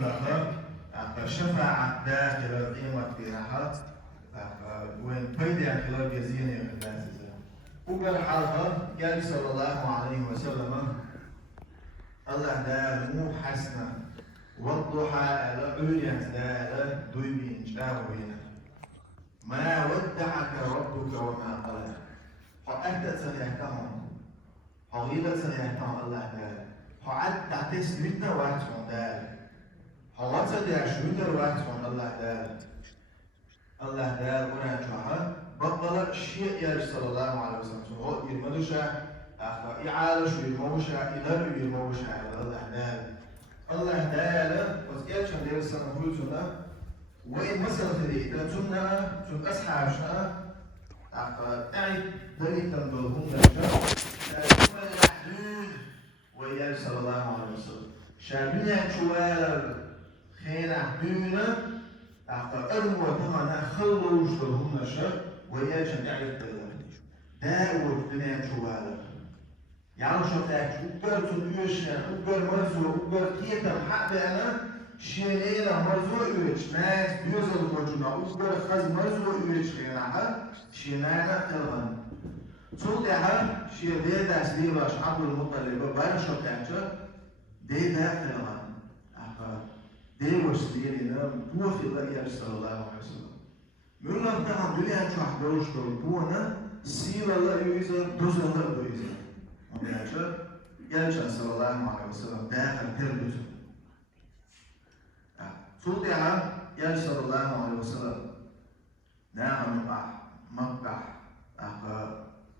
لها شفاعة داخل القيمة في راحت وين بيدي أكلاب يزيني من الناس. وقال حالها قال صلى الله عليه وسلم الله دار مو حسنة والضحى لعليا دار دويبين جاوبين ما ودعك ربك وما قلق فأنت سنيهتهم حقيقة سنيهتهم الله دار فعد تعتس منا واتهم دار حوات دار شويتر واتهم الله دار الله دار ونجوها بطل شيء يا صلى الله عليه وسلم هو يرمدوشا إعالة شو يرموشا إدارة يرموشا الله دار الله دار وزيادة شان دير السنة قلتنا وين مثلا تريد تنا تن أصحابنا أعيد ذلك تنبلهم لجا ويا صلى الله عليه وسلم شابنا شوال خينا بينا أرمو تمانا خلوش لهم نشا ويا جميع الدولة داور دنيا شوال يعني شو تاج أكبر تدوشنا أكبر مرزو أكبر كيتا محق أنا شيلينا مرزو يوش ناس بيوزل مرجونا أكبر خز مرزو يوش خينا شيلانا تلغن صوتها شيء ديدا سليباش عبد المطلب بارشو تاجر ديدا تلغن ديوش سلينا بوفي الله صلى الله عليه وسلم من لم تعم دنيا شو حدوش بونا سيل الله يوزر دوزر الله يوزر مباشر يلجأ صلى الله عليه وسلم داخل تربط صوتها يلجأ صلى الله عليه وسلم نعم مقع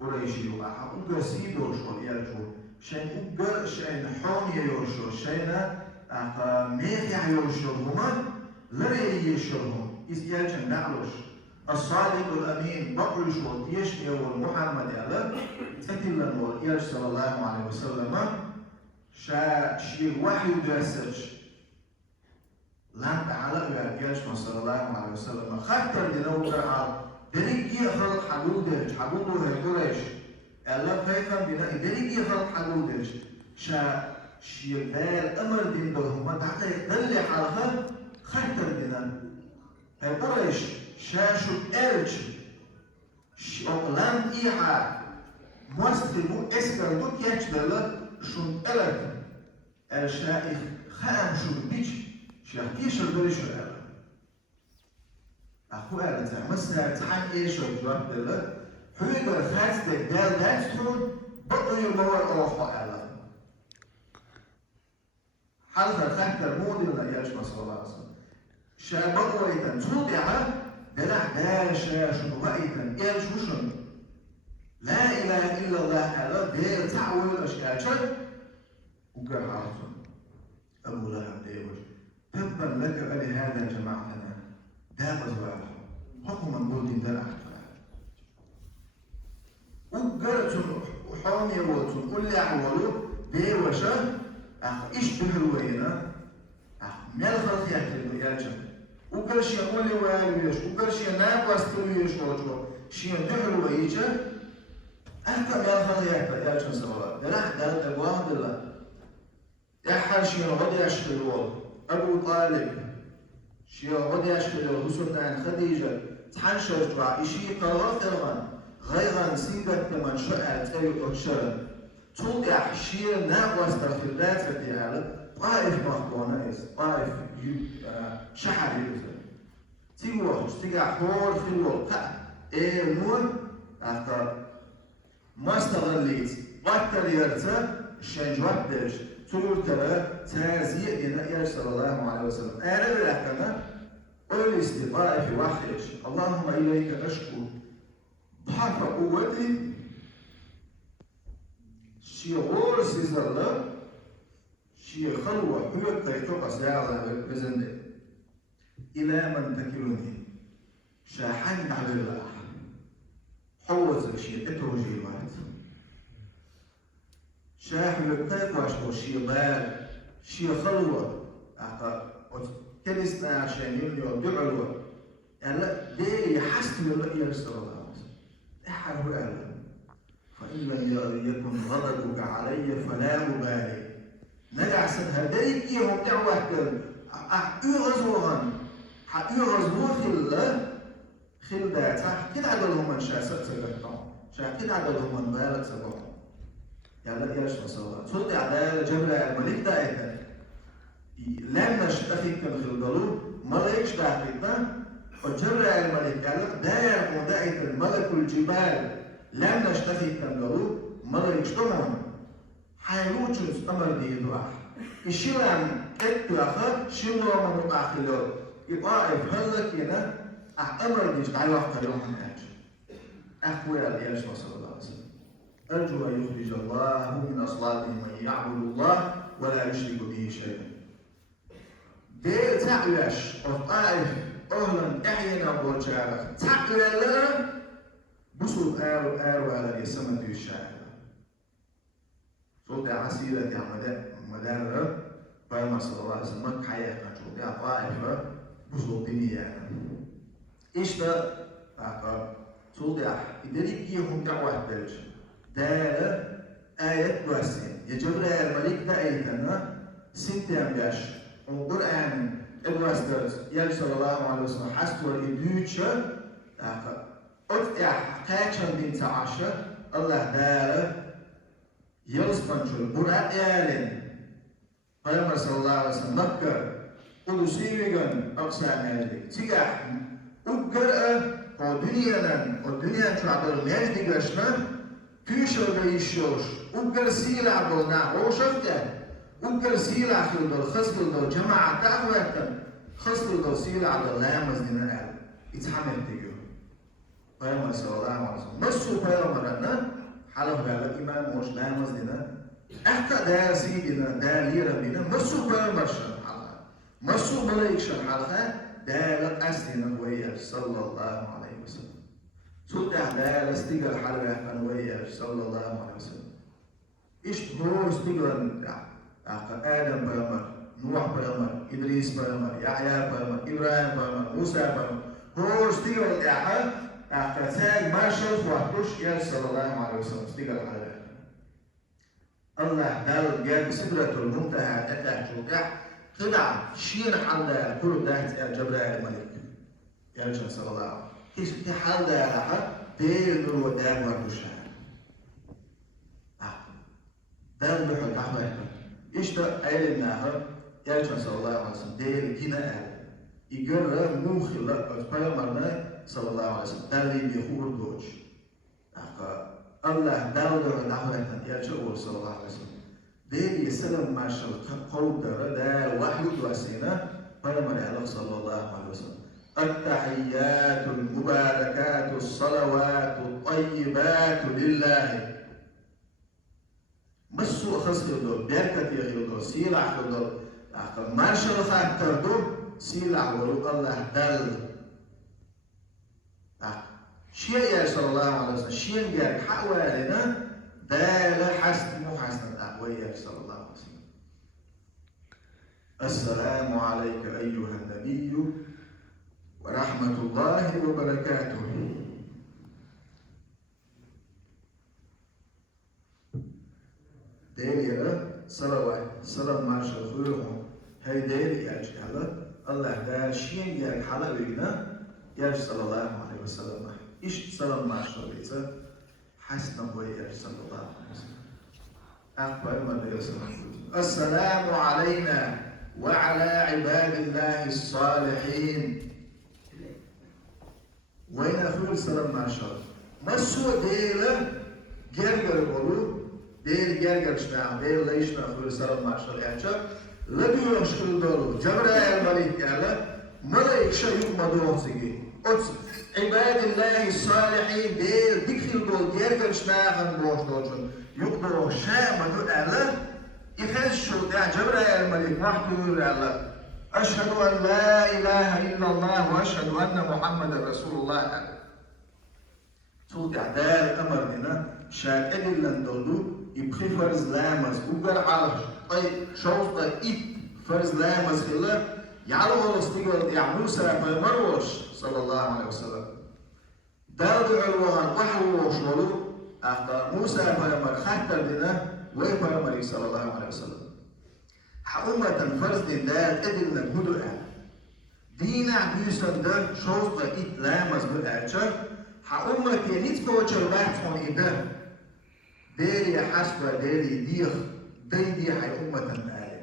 قريشي وقع أقر سيدو شو يلجو شين أقر شين حوني يرشو شين ميخي يرشو هما لري يشرهم إذ يلجأ نعلش الصادق الأمين بقرش والتيشني والمحمد على تكلا والإيش صلى الله عليه وسلم شيء وحي درسج لم تعلق الإيش صلى الله عليه وسلم خاطر لنوبر على دريجي خلق حدود درج حدوده هيدرج الله فيفهم بنا دريجي خلق حدود درج شيء غير أمر دين بهم تحت يدل على خاطر لنا هيدرج شاشو إرج شغلان إيحاء مستمو إسكر دوك يجدل شون إلك الشائخ خام شون بيج شاكيش البريش الألم أخو ألا تعمسنا تحن إيش الجواب دل حويقر خاصة دال داستون بطو يمور أوحو ألم حالها خاطر مودي ولا يجمع صلى الله عليه وسلم شابقوا يتن توضيها دلع داشا شنو رأيتن إيش وشن لا إله إلا الله على دير تعويل أشكال وقال عرضون أبو لهب ديوش تبا لك ألي هذا جماعتنا دابز واحد حكم نقول دين دلع وقالتن وحامي وطن قل لي عولو ديوشا إيش بحلوينا ملخل خياتي ياجا وقال شي يقول لي وياش وقال شي ناب واستويش وجهه شي دحل ويجا أنت يا خليك يا جنس الله دلع دلت واحد الله يحل شي غادي يشكي الوضع أبو طالب شي غادي يشكي الوضع وسنان خديجة تحنشر جوع إشي قرار تلغن غير نسيبك كمان شقعت أي أكشر توقع شي ناب واستغفرات فتيالة طائف مخبونة طائف شحر يوزر تيجوش تيجا حور في الوقت إيه نور أختار ما استغليت وقتر يرتا الشنجوات درج تقول ترى تازيء لنبي صلى الله عليه وسلم أنا بالأحكام قل استطاعي في وحيش اللهم إليك أشكو ضعف قوتي شي غور سيزر شي خلوة حيوك تيتوقع سيارة بزنده إلى من تكلني شاحن على الله حوز شي اتروجي الوقت شاحن التيقوش شي ضال شي خلوة كنسنا عشان يمني دعوة يعني لا دي يحسن الله صلى الله عليه وسلم احره أهلا فإن لم يكن غضبك علي فلا أبالي نجع سنها دايكيهم دعوة يغزوهم يغزو خل داتا كده عدلهم من شاسة سجلتهم كده عدلهم من بالك سجلتهم يعني إيش مثلا صوت عدالة جبل الملك دايتا لما اشتفي كان خلدلو ملكش داخلنا وجبل الملك قال لك داير مدائت الملك الجبال لما اشتفي كان له ملكش دمون حيروتش أمر ديدو الشيلان كتو آخر شيلو من متأخلو يبقى هلك هنا أمر ديش تعالوا أخطر يوم من أجل أخويا الإيش صلى الله عليه وسلم أرجو أن يخرج الله من أصلابهم من يعبد الله ولا يشرك به شيئا دير تعيش الطائف أهلا إحينا بوجارك تعيش لنا بصوت آرو على السماء الشاعر صوت عسيرة يا مدار بايما صلى الله عليه وسلم كحياة صوت طائفة بصوت دنيا إيش ده صوت إدريكي هم دعوة درج دار آية واسين يجبر الملك ده أيتنا سنتين باش القرآن الواسترز يلي صلى الله عليه وسلم حسوا الإدوتشة أتأح قاچن بنت عشر الله دار يلسفنشل برات يالين پیغمبر صلی الله علیه وسلم مکر قدسیویگن اقسام مالک تیگه o dünyanın çağdalı mecdi göçme küşür ve işyoş ugar silah bolna oşafte ugar silah kıldır xıskıldır cemaat da'vetten xıskıldır silah da lamaz dinen el ithamel diyor Peygamber sallallahu aleyhi ve sellem nasıl peygamberine halaf verlik imam hoş lamaz dinen ahta dersi dinen derliye dinen nasıl peygamber şan nasıl melaik şan halha دالت أسلنا وياك صلى الله عليه وسلم. سودة دال استجل حلوة وياك صلى الله عليه وسلم. إيش هو استجل آدم بيامر، نوح بيامر، إدريس بيامر، يحيى بيامر، إبراهيم بيامر، موسى بيامر. هو استجل ساق ما شاف وحدش يا صلى الله عليه وسلم استجل حلوة. الله دال جاب سدرة المنتهى تتحجوا خدع شين حدا كل ده جبرائيل الملك يا رجال صلى الله عليه وسلم كيف تحدا لها دير ودام وردوشها دام بحر تحوى إيش ده قال إنها يا رجال صلى الله عليه وسلم دير كنا قال يجرب موخلة بيامرنا صلى الله عليه وسلم دالي بيخور دوش الله داود تحوى يا رجال صلى الله عليه وسلم دير يسلم مع القول ده وحي وسينا بيامر الله صلى الله عليه وسلم التحيات المباركات الصلوات الطيبات لله مسو خسر دول بركة يخلو سيلع خلو ما شاء الله تردو سيلع ولو الله دل شيء يا صلى الله عليه وسلم شيء جاء حوالينا دال حسن مو حسن وياك صلى الله عليه وسلم السلام عليك أيها النبي ورحمة الله وبركاته ديلي صلوات صلاة ماشا خيرهم هاي ديلي أجهل الله دار شين يا حلوينا يا صلى الله عليه وسلم إيش صلاة ماشا بيتا حسنا وياك صلى الله عليه وسلم السلام علينا وعلى عباد الله الصالحين وين أخوي السلام ما شاء الله مسو ديلا جرجر بقولوا ديل جرجر شناع ديل ليش أخوي السلام ما شاء الله يعني لبي يشكل دولو جبرائيل الملك قال ملائك شيء مدوم سجي عباد الله الصالحين ديل دخل دول جرجر شناع بوش دوجن يقدروا شيء ما تقول يخرج شو ده جبرائيل الملك وحده الله أشهد أن لا إله إلا الله وأشهد أن محمد رسول الله صوت عدال أمر هنا شاكد لندلو يبخي فرز لامز وقال عرش طيب شوز ده إب فرز لامز خلا يعلو الاستيقظ يا موسى بمروش صلى الله عليه وسلم دادو علوان وحوش ولو موسى بيامر خاتر دينا وبيامر صلى الله عليه وسلم حأمة فرز دين دال إدلنا بهدو دينا بيسن ده شوز دا إتلامز بألشر حأمة كينيت كوچر بحثون إده ديري حسوة ديري ديخ دي حي أمة مآلي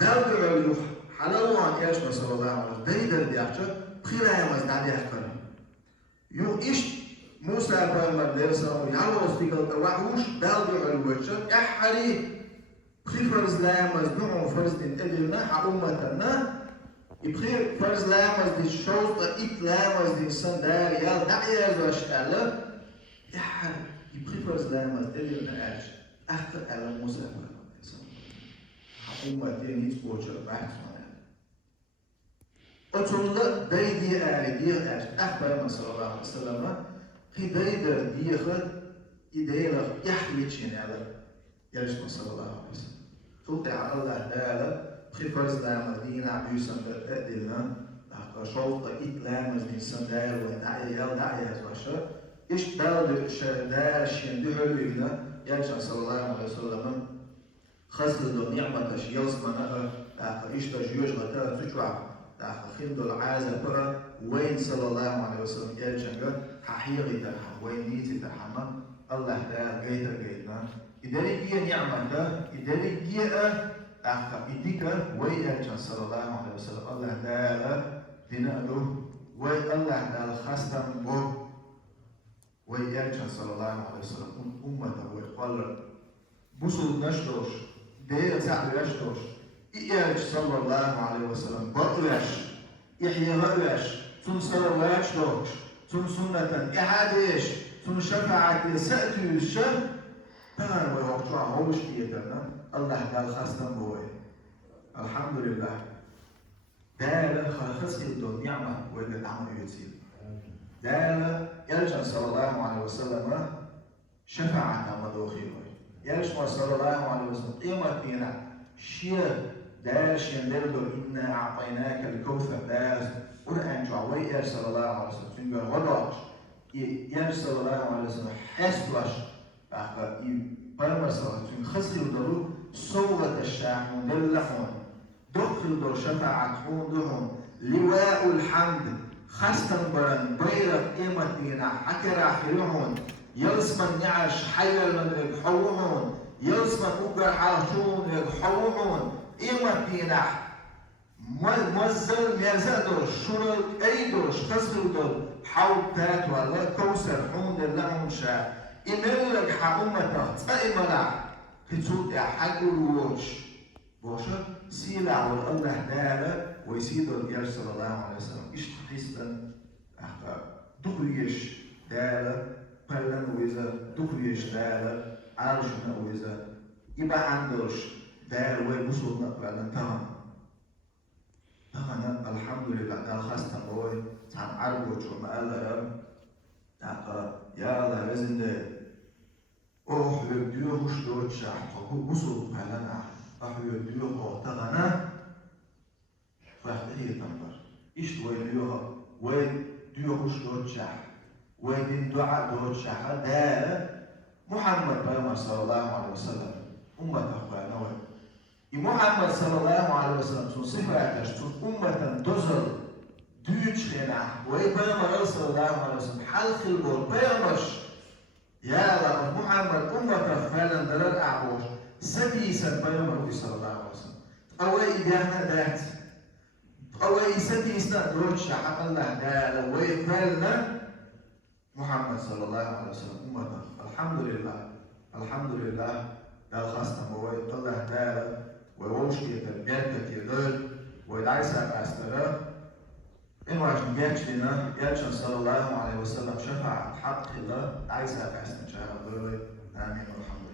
دال دعاليوح حلوان إيش صلى الله عليه وسلم دي در ديحشر بخيرا يمز دعدي أحكرا يو إيش موسى بأمر ليرسا يالو استيقل دواحوش دال دعاليوحشر إحري بخير فرز لا يمز نوع فرز دين إدلنا حأمتنا يبخير فرز لا يمز دي شوز دا إت لا يمز دي سنداري يال دعي يزوش ألا إحري يبخير فرز لا يمز إدلنا ألش أخر ألا موسى بأمر ليرسا حأمتين يتبوشر بحث أتولى دي آلي دي ألش أخبر من صلى الله عليه وسلم هي ديدر ديخل إديلخ يحويتشين على يرجع صلى الله عليه وسلم تطيع الله تعالى بخير فرز لا مدينة عبيوسا بأدلنا شوط إتلام مدين سندال ودعي يال دعي هزواشا إيش دال داش يندهر لنا يرجع صلى الله عليه وسلم خزل دو نعمة شيوز منها إيش تجيوش غتا تجوع خند العازة بقى وين صلى الله عليه وسلم يرجع حقيقي ترحم وين نيتي ترحمه الله تعالى جيتنا إداري جيه نعمة إداري جيه إديك ويرجع صلى الله عليه وسلم الله تعالى دينه وي الله تعالى خاصة بو ويرجع صلى الله عليه وسلم أمته ويقال بوصل نشدوش دير تعب يشدوش إيرج صلى الله عليه وسلم بقرش يحيى غرش ثم صلى الله يشدوش ثم سنة إحاديش ثم شفاعة سأتي الشر أنا ويوقع هوش بيدنا الله قال خاصة بوي الحمد لله دار خلص الدنيا نعمة ويقد عمل يتيل دار يرجع صلى الله عليه وسلم شفاعة مدوخي يرجع صلى الله عليه وسلم قيمة بينا شير دار شندردو إنا أعطيناك الكوثر دار قرآن جعوي صلى الله عليه وسلم تنقل غداش يرجع صلى الله عليه وسلم حسبش برمسا تون خسر دارو صوغة الشاحون دلحون دخل دور شفاعتون دهون لواء الحمد خستن برن بيرك قيمة دينا حكر آخرهون يلسمن نعش حيا من يقحوهون يلسمن أقر حالشون يقحوهون قيمة دينا موزل ميزا دور شرل أي دور خسر دور حول تات والله كوسر حون دلحون شاح إملك حأمته تأمنا كتوت حق الوجه بوشة سيلع والله تعالى ويسيد الجار صلى الله عليه وسلم إيش تحسن دخليش تعالى بلن ويزا دخليش تعالى عارشنا ويزا يبقى عندوش تعالى ويبصوا نقبل تمام تمام الحمد لله تعالى خاصة بوي تعالى عربوش وما قال يا الله لازم ده högdür stolz på usulpalana högdür ortagana fahdiyetan var iş ويديوها ويديوه stolz ويدين دعاء stolz دار محمد صلى الله عليه وسلم أمة أخوانا محمد صلى الله عليه وسلم صفة أمة تزر دوتش خنا ويبرم صلى الله عليه وسلم حلق البول بيرمش يا رب محمد أمة فعلا دلال أعبوش سديسا بيرم صلى الله عليه وسلم أوي إبيانا دات أوي سديسنا دروتش حق الله دالا ويفعلنا محمد صلى الله عليه وسلم أمة الحمد لله الحمد لله دال خاصة موي الله دالا ويوش كيتر كيدر ويدعيسا بأسترا إن واجن يجلنا يجن صلى الله عليه وسلم شفاعة حق الله عايزها بأسنا شاء الله آمين والحمد لله